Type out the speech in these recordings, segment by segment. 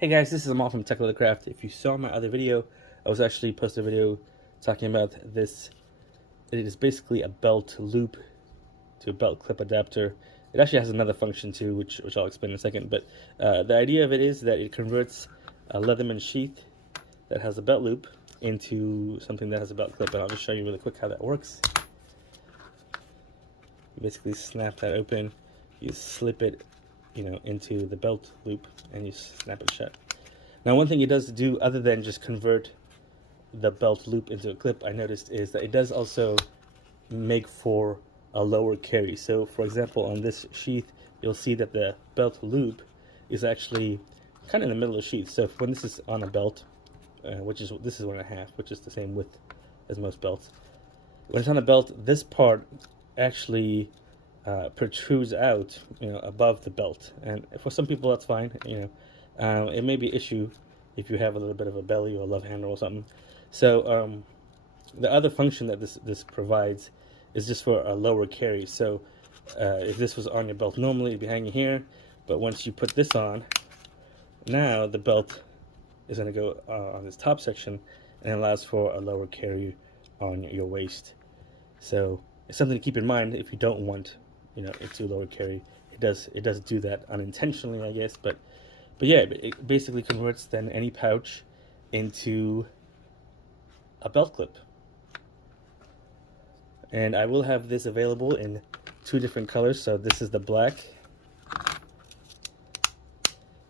Hey guys, this is Amal from TechLeatherCraft. If you saw my other video, I was actually posting a video talking about this. It is basically a belt loop to a belt clip adapter. It actually has another function too, which I'll explain in a second. But the idea of it is that it converts a Leatherman sheath that has a belt loop into something that has a belt clip. And I'll just show you really quick how that works. You basically snap that open, you slip it into the belt loop, and you snap it shut. Now, one thing it does do, other than just convert the belt loop into a clip, I noticed is that it does also make for a lower carry. So, for example, on this sheath, you'll see that the belt loop is actually kind of in the middle of the sheath. So, when this is on a belt, this is 1.5, which is the same width as most belts. When it's on a belt, this part actually protrudes out, above the belt, and for some people that's fine. It may be an issue if you have a little bit of a belly or a love handle or something. So the other function that this provides is just for a lower carry. So if this was on your belt normally, it'd be hanging here, but once you put this on, now the belt is going to go on this top section, and it allows for a lower carry on your waist. So it's something to keep in mind if you don't want it to lower carry. It does do that unintentionally, I guess, but yeah, it basically converts then any pouch into a belt clip. And I will have this available in 2 different colors. So this is the black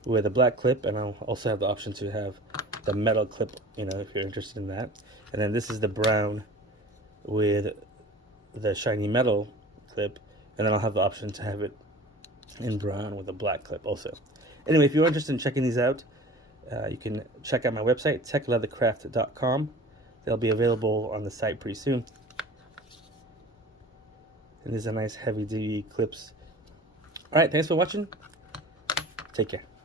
with a black clip, and I'll also have the option to have the metal clip, if you're interested in that. And then this is the brown with the shiny metal clip, and then I'll have the option to have it in brown with a black clip also. Anyway, if you're interested in checking these out, you can check out my website, TechLeatherCraft.com. They'll be available on the site pretty soon. And these are nice heavy-duty clips. Alright, thanks for watching. Take care.